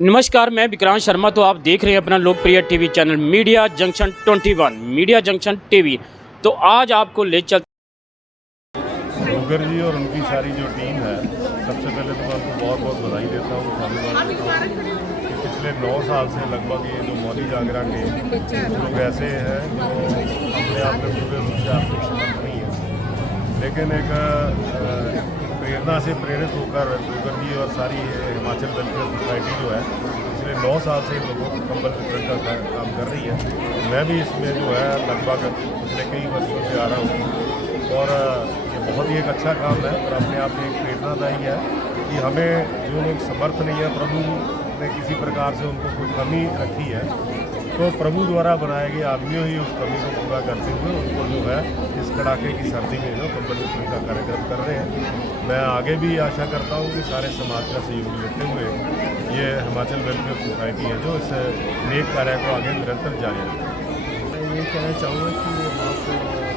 नमस्कार, मैं विक्रांत शर्मा। तो आप देख रहे हैं अपना लोकप्रिय TV channel media junction 21 media junction TV. तो आज आपको ले चल डोगर जी और उनकी सारी जो टीम है, सबसे पहले तो मैं उनको बहुत बहुत बधाई देता हूँ। धन्यवाद देता हूँ कि पिछले 9 साल से लगभग ये जो मौली जागरा के लोग ऐसे हैं जो अपने आप में पूरे रूप से आर्थिक समर्थ नहीं है, लेकिन एक प्रेरणा से प्रेरित होकर डोगर जी और सारी हिमाचल वेलफेयर सोसाइटी जो है पिछले 9 साल से इन लोगों को कंबल वितरण का काम कर रही है। मैं भी इसमें जो है लगभग पिछले कई वर्षों से आ रहा हूँ और ये बहुत ही एक अच्छा काम है और अपने आप में एक प्रेरणादायी है कि हमें जो लोग समर्थ नहीं है, प्रभु ने किसी प्रकार से उनको कोई कमी रखी है, तो प्रभु द्वारा बनाए गए आदमियों ही उस कमी को पूरा करते हुए उनको जो है इस कड़ाके की सर्दी में जो कंबल वितरण का कार्यक्रम कर रहे हैं। मैं आगे भी आशा करता हूँ कि सारे समाज का सहयोग लेते हुए ये हिमाचल वेलफेयर सोसाइटी है जो इस नेक कार्य को आगे निरंतर जारी रखें। मैं ये कहना चाहूँगा कि ये बहुत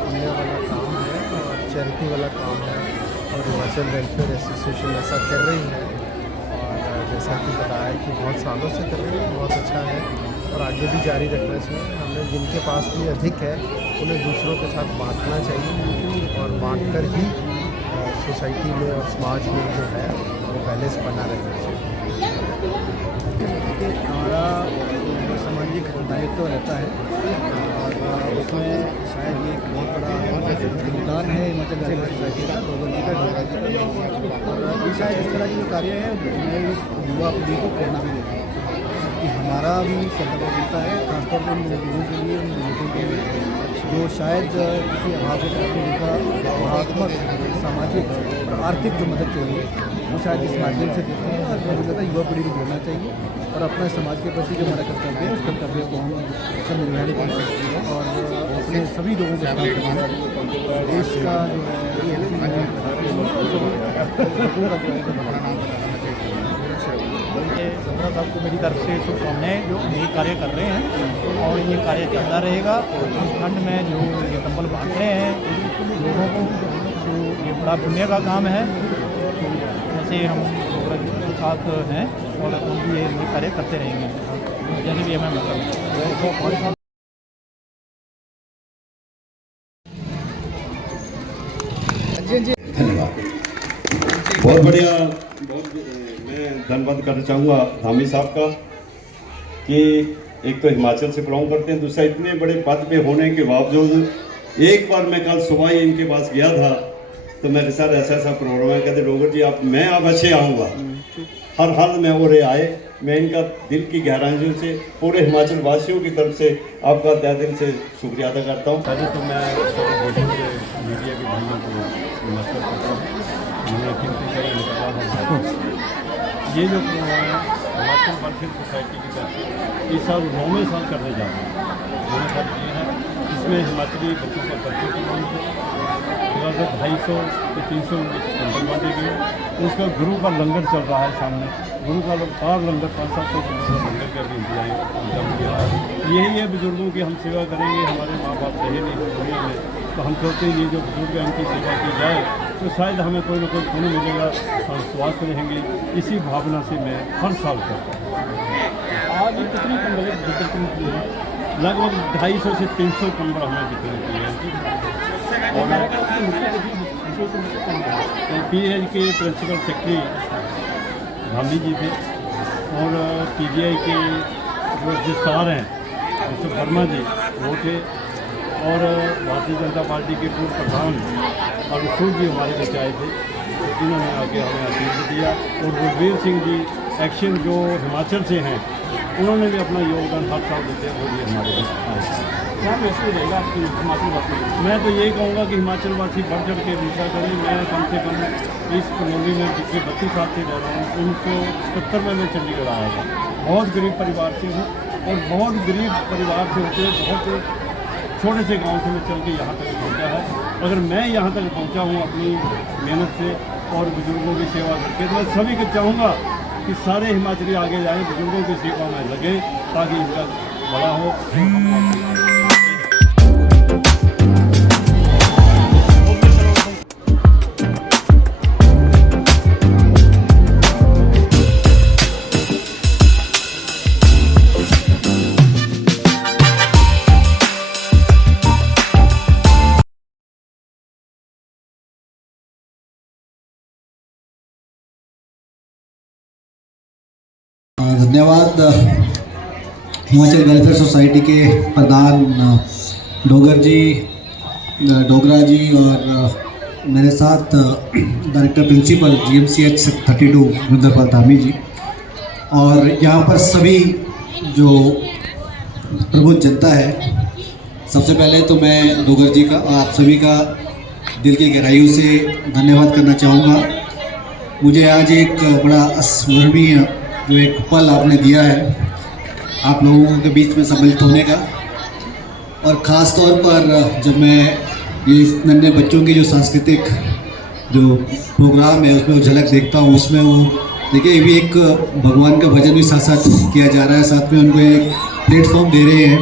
पुण्य वाला काम है और चैरिटी वाला काम है और हिमाचल वेलफेयर एसोसिएशन ऐसा कर रही है और जैसा कि बताया कि बहुत सालों से कर रही है, बहुत अच्छा है और आगे भी जारी रखना चाहिए। हमें जिनके पास भी अधिक है उन्हें दूसरों के साथ बांटना चाहिए और बांट कर ही सोसाइटी में और समाज में जो है वो बैलेंस बना रहना चाहिए। हमारा जो सामाजिक दायित्व रहता है और उसमें शायद ये एक बहुत बड़ा योगदान है हिमाचल वेलफेयर सोसाइटी का, डोगर जी का। और ये शायद इस तरह के जो कार्य है मैं युवा पीढ़ी को प्रेरणा भी देता हूँ कि हमारा भी कर्तव्य बनता है, खासतौर पर उन लोगों के लिए, उन लोगों के लिए जो शायद किसी अभाव के कारण उनका भावनात्मक, सामाजिक और आर्थिक जो मदद चाहिए वो शायद इस माध्यम से देते हैं। और मुझे लगता है युवा पीढ़ी को जोड़ना चाहिए और अपने समाज के प्रति जो हमारा कर्तव्य है उस कर्तव्य को हम सब निर्वहन कर सकते हैं और अपने सभी लोगों के साथ देश का जो है ये 15 साल को मेरी तरफ से शुभकामनाएं जो ये कार्य कर रहे हैं और ये कार्य चलता रहेगा। इस खंड में जो ये कंबल बांट रहे हैं लोगों को, तो ये बड़ा पुण्य का काम है। जैसे हम के साथ हैं और हम भी ये कार्य करते रहेंगे जैसे भी हमें मतलब। धन्यवाद, बहुत बढ़िया। मैं धन्यवाद करना चाहूँगा धामी साहब का कि एक तो हिमाचल से बिलोंग करते हैं, दूसरा इतने बड़े पद पे होने के बावजूद एक बार मैं कल सुबह ही इनके पास गया था तो मेरे साथ ऐसा प्रोग्राम है, कहते डोगर जी मैं अब अच्छे आऊँगा, हर हाल में वो रे आए। मैं इनका दिल की गहराइयों से पूरे हिमाचल वासियों की तरफ से आपका तहे दिल से शुक्रिया अदा करता हूँ। पहले तो मैं मीडिया के भाइयों को नमस्कार करता हूँ। ये जो हिमाचल वेलफेयर सोसाइटी की तरफ से इस साल 9वें साल करने जा रहे हैं, 9वें साल ये है। इसमें हिमाचली बच्चों का बच्चों की मांग है, 250 से 300 कंबल बांटे गए। उसका गुरु का लंगर चल रहा है सामने, गुरु का और लंगर 500-700 लंगर का भी इंतजाम किया है। यही है बुजुर्गों की हम सेवा करेंगे, हमारे माँ बाप रहे नहीं दुनिया में, तो हम सोचते हैं ये जो बुजुर्ग हैं इनकी सेवा की जाए तो शायद हमें कोई ना कोई पुण्य मिलेगा, हम स्वस्थ रहेंगे। इसी भावना से मैं हर साल करता हूँ। आज कितनी कंबल वितरण की है? लगभग 250 से 300 कंबल हमें वितरण किए हैं। और PH के प्रिंसिपल सेक्रेटरी गांधी जी थे और PGI के जो रजिस्ट्रार हैं मिस्टर वर्मा जी वो थे और भारतीय जनता पार्टी के पूर्व प्रधान और सूद जी हमारे बीच आए थे, जिन्होंने आगे हमें आशीर्वाद दिया। और गुरवीर सिंह जी एक्शन जो हिमाचल से हैं उन्होंने भी अपना योगदान हर साल देते हैं, वो भी हमारे बीच आए। क्या मैसेज रहेगा आपकी हिमाचलवासी? मैं तो यही कहूँगा कि हिमाचलवासी बढ़ चढ़ के हिस्सा करें। मैं कम से कम इस कॉलोनी में पिछले 32 साल से रह रहा हूँ। 1977 में मैं चंडीगढ़ आया था। बहुत गरीब परिवार से हूँ और बहुत गरीब परिवार से होते बहुत छोटे से गांव से मैं चल के यहाँ तक पहुँचा है। अगर मैं यहाँ तक पहुँचा हूँ अपनी मेहनत से और बुजुर्गों की सेवा करके, तो मैं सभी को चाहूँगा कि सारे हिमाचली आगे जाएँ, बुजुर्गों की सेवा में लगे ताकि इनका बड़ा हो। धन्यवाद हिमाचल वेलफेयर सोसाइटी के प्रधान डोगरा जी और मेरे साथ director principal GMCH 32 Rudrapal Dhami ji और यहाँ पर सभी जो प्रबुद्ध जनता है। सबसे पहले तो मैं डोगर जी का और आप सभी का दिल की गहराइयों से धन्यवाद करना चाहूँगा। मुझे आज एक बड़ा अस्मरणीय जो एक पल आपने दिया है आप लोगों के बीच में सम्मिलित होने का, और ख़ास तौर पर जब मैं ये नन्हे बच्चों की जो सांस्कृतिक जो प्रोग्राम है उसमें वो झलक देखता हूँ, उसमें वो देखिए ये भी एक भगवान का भजन भी साथ साथ किया जा रहा है, साथ में उनको एक प्लेटफॉर्म दे रहे हैं।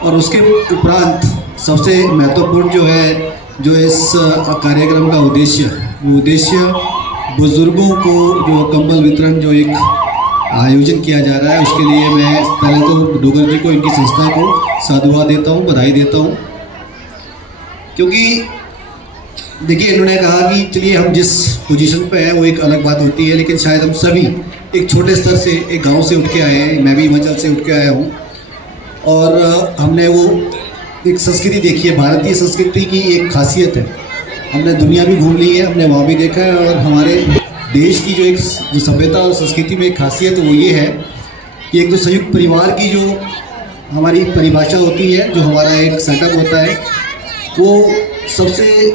और उसके उपरांत सबसे महत्वपूर्ण जो है जो इस कार्यक्रम का उद्देश्य बुज़ुर्गों को जो कंबल वितरण जो एक आयोजन किया जा रहा है, उसके लिए मैं पहले तो डोगर जी को, इनकी संस्था को साधुवाद देता हूँ, बधाई देता हूँ। क्योंकि देखिए इन्होंने कहा कि चलिए हम जिस पोजीशन पे हैं वो एक अलग बात होती है, लेकिन शायद हम सभी एक छोटे स्तर से एक गांव से उठ के आए हैं। मैं भी हिमाचल से उठ के आया हूँ और हमने वो एक संस्कृति देखी है, भारतीय संस्कृति की एक खासियत है। हमने दुनिया भी घूम ली है, हमने वहाँ भी देखा है, और हमारे देश की जो सभ्यता और संस्कृति में एक खासियत वो ये है कि एक तो संयुक्त परिवार की जो हमारी परिभाषा होती है, जो हमारा एक सेटअप होता है, वो सबसे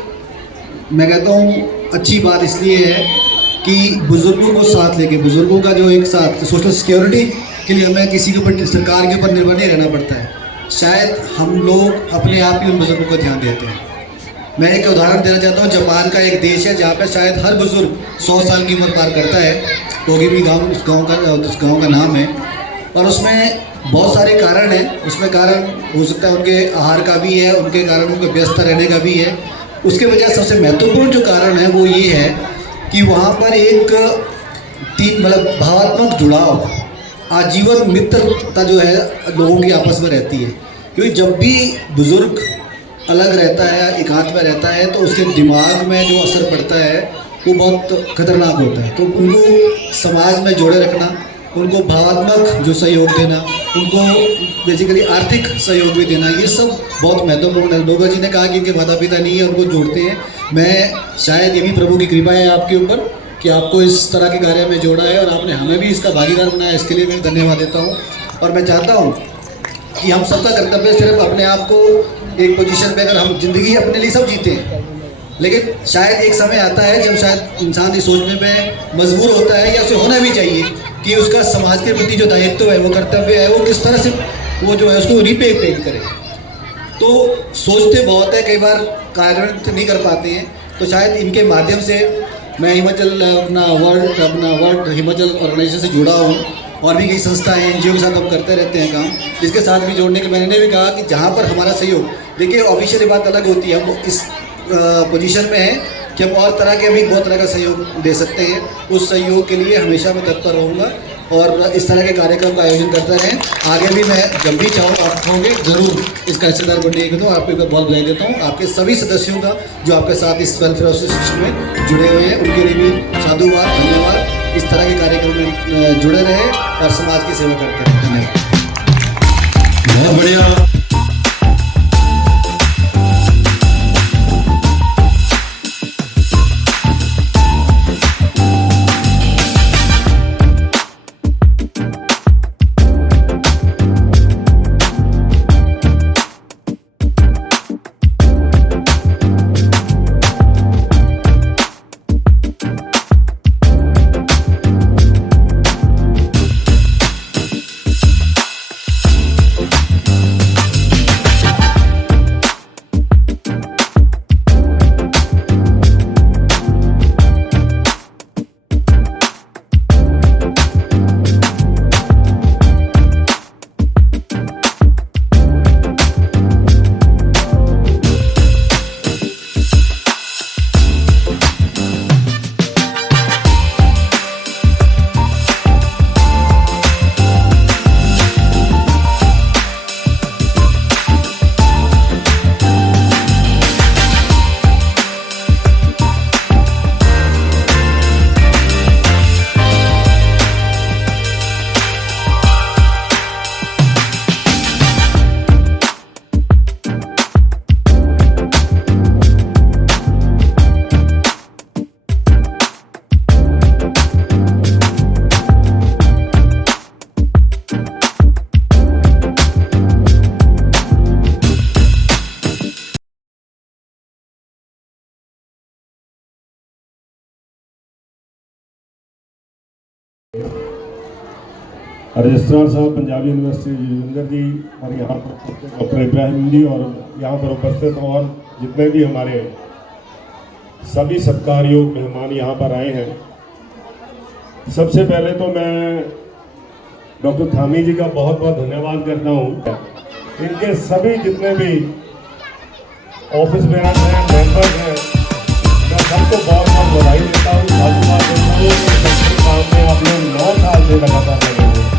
मैं कहता हूँ अच्छी बात इसलिए है कि बुज़ुर्गों को साथ लेके, बुज़ुर्गों का जो एक साथ सोशल सिक्योरिटी के लिए हमें किसी के ऊपर, सरकार के ऊपर निर्भर नहीं रहना पड़ता है। शायद हम लोग अपने आप ही उन बुज़ुर्गों को ध्यान देते हैं। मैं एक उदाहरण देना चाहता हूँ। जापान का एक देश है जहाँ पे शायद हर बुज़ुर्ग 100 साल की उम्र पार करता है। कोगी गाँव उस गाँव का नाम है, और उसमें बहुत सारे कारण हैं। उसमें कारण हो सकता है उनके आहार का भी है, उनके कारण उनके व्यस्त रहने का भी है। उसके वजह सबसे महत्वपूर्ण जो कारण है वो ये है कि वहाँ पर एक मतलब भावात्मक जुड़ाव, आजीवन मित्रता जो है लोगों की आपस में रहती है। क्योंकि जब भी बुज़ुर्ग अलग रहता है, एकांत में रहता है, तो उसके दिमाग में जो असर पड़ता है वो बहुत खतरनाक होता है। तो उनको समाज में जोड़े रखना, उनको भावात्मक जो सहयोग देना, उनको बेसिकली आर्थिक सहयोग भी देना, ये सब बहुत महत्वपूर्ण है। डोगर जी ने कहा कि इनके माता पिता नहीं है, उनको जोड़ते हैं। मैं शायद ये भी प्रभु की कृपा है आपके ऊपर कि आपको इस तरह के कार्य में जोड़ा है और आपने हमें भी इसका भागीदार बनाया। इसके लिए मैं धन्यवाद देता हूँ। और मैं चाहता हूँ कि हम सबका कर्तव्य सिर्फ अपने आप को एक पोजीशन पे, अगर हम ज़िंदगी अपने लिए सब जीते हैं, लेकिन शायद एक समय आता है जब शायद इंसान ये सोचने पे मजबूर होता है, या उसे होना भी चाहिए कि उसका समाज के प्रति जो दायित्व है, वो कर्तव्य है, वो किस तरह से वो जो है उसको रिपेमेंट करे। तो सोचते बहुत है, कई बार कार्यान्वित नहीं कर पाते हैं। तो शायद इनके माध्यम से मैं हिमाचल वर्ल्ड हिमाचल ऑर्गेनाइजेशन से जुड़ा हूँ, और भी कई संस्थाएं NGO के साथ हम करते रहते हैं काम, जिसके साथ भी जोड़ने के मैंने भी कहा कि जहाँ पर हमारा सहयोग, देखिए ऑफिशियली बात अलग होती है, हम इस पोजीशन में हैं कि हम और तरह के, अभी बहुत तरह का सहयोग दे सकते हैं। उस सहयोग के लिए हमेशा मैं तत्पर रहूँगा और इस तरह के कार्यक्रम का आयोजन करता रहें। आगे भी मैं जब भी चाहूँ आप होंगे ज़रूर इसका हिस्सेदार बनने के, तो आपको बहुत बधाई देता हूँ। आपके सभी सदस्यों का जो आपके साथ इस वेलफेयर एसोसिएशन में जुड़े हुए हैं, उनके लिए भी साधुवाद, धन्यवाद। इस तरह के कार्यक्रम में जुड़े रहे और समाज की सेवा करते रहें। धन्यवाद। बहुत बढ़िया। रजिस्ट्रार साहब पंजाब यूनिवर्सिटी जोगिंदर जी और यहाँ पर डॉक्टर इब्राहिम जी और यहाँ पर उपस्थित और जितने भी हमारे सभी सत्कार योग्य मेहमान यहाँ पर आए हैं, सबसे पहले तो मैं डॉक्टर धामी जी का बहुत बहुत धन्यवाद करता हूँ। इनके सभी जितने भी ऑफिस में मेंबर हैं, मैं सबको बहुत बहुत बधाई देता हूँ, साधुवाद देता हूँ कि सबके काम में आप लोग 9 साल से लगातार लगे हुए हैं।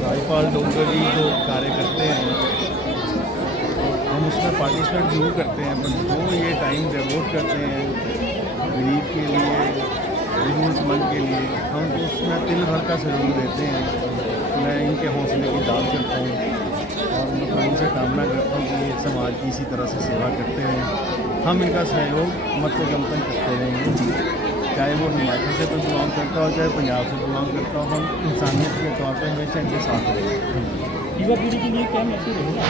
राजपाल डोंगर जी जो कार्य करते हैं हम उसमें पार्टिसिपेट जरूर करते हैं, पर जो ये टाइम डिवोट करते हैं गरीब के लिए, ज़रूरतमंद के लिए, हम तो उसमें दिल भर का सहयोग देते हैं। मैं इनके हौसले की दाद करता हूँ और मतलब उनसे कामना करता हूँ कि ये समाज की इसी तरह से सेवा करते रहें। हम इनका सहयोग मतोजमतन करते रहेंगे, चाहे वो हिमाचल से कोई बिलोंग करता हो, चाहे पंजाब से बिलोंग करता हो। हम इंसानियत के तौर पर हमेशा इनके साथ रहेंगे। युवा पीढ़ी के लिए क्या मैसेज रहेगा?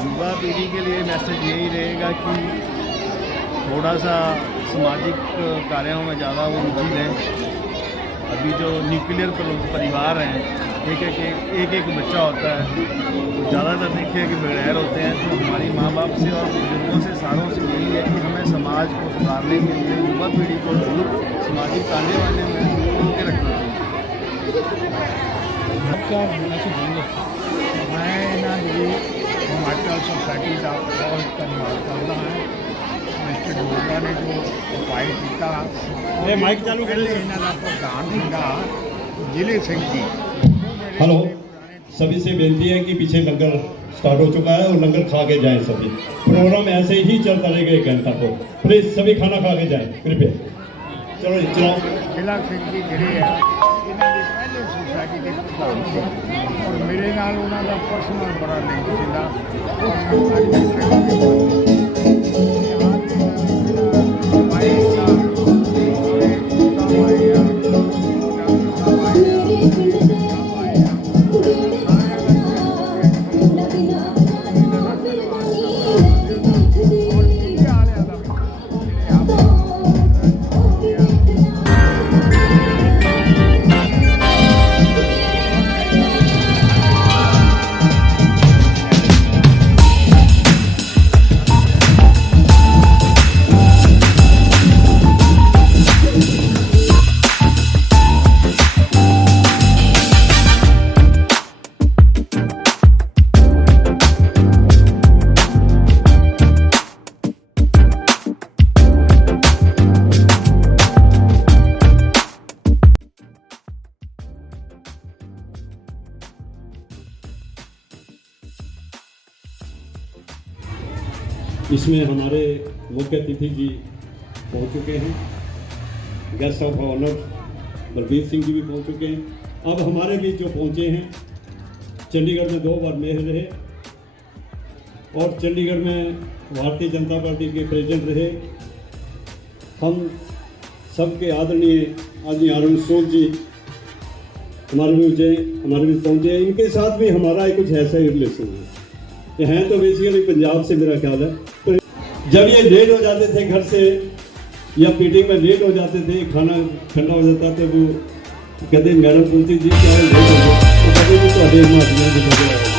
युवा पीढ़ी के लिए मैसेज यही रहेगा कि थोड़ा सा सामाजिक कार्यों में ज़्यादा वो रुचि लें। अभी जो न्यूक्लियर परिवार हैं, एक बच्चा होता है, ज़्यादातर देखिए कि बगैर होते हैं। तो हमारी माँ बाप से और बुजुर्गों से सारों से यही है कि हमें समाज को सुधारने के लिए युवा पीढ़ी को जरूर सामाजिक ताने वाले में जोड़ के रखना चाहिए। क्या मैसेज देंगे? मैं ना जी हिमाचल सोसाइटी का बहुत धन्यवाद करता है। मिस्टर डोगरा ने जो उपाय किया, माइक चालू कर इन्हों का प्रधान सीगा जिले सिंह जी। हेलो, सभी से बेनती है कि पीछे लंगर स्टार्ट हो चुका है और लंगर खा के जाएं। सभी प्रोग्राम ऐसे ही चलता रहेगा 1 घंटा को। प्लीज सभी खाना खा के जाएं कृपया। चलो चलाओ। जिला सिंह जी ਜਿਹੜੇ ਆ ਇਹਨਾਂ ਦੀ ਪਹਿਲੇ ਸੁਸਾਇਟੀ ਦੇ ਪ੍ਰਧਾਨ ਸੀ ਔਰ ਮੇਰੇ ਨਾਲ ਉਹਨਾਂ ਦਾ ਪਰਸਨਲ ਬੜਾ ਲਿੰਕ ਸੀਗਾ। इसमें हमारे मुख्य अतिथि जी पहुंच चुके हैं, guest of honour Balbir Singh ji भी पहुंच चुके हैं। अब हमारे बीच जो पहुंचे हैं, चंडीगढ़ में 2 बार मेयर रहे और चंडीगढ़ में भारतीय जनता पार्टी के प्रेसिडेंट रहे। हम सबके आदरणीय आनंद सोल जी हमारे बीच पहुंचे। इनके साथ भी हमारा कुछ ऐसा ही रिलेशन है। ये हैं तो बेसिकली पंजाब से मेरा ख्याल है। तो जब ये लेट हो जाते थे घर से या मीटिंग में लेट हो जाते थे, खाना ठंडा हो जाता तो वो कहते मैडम तुलसी जी क्या लेट हो गए, तो कहते जी तो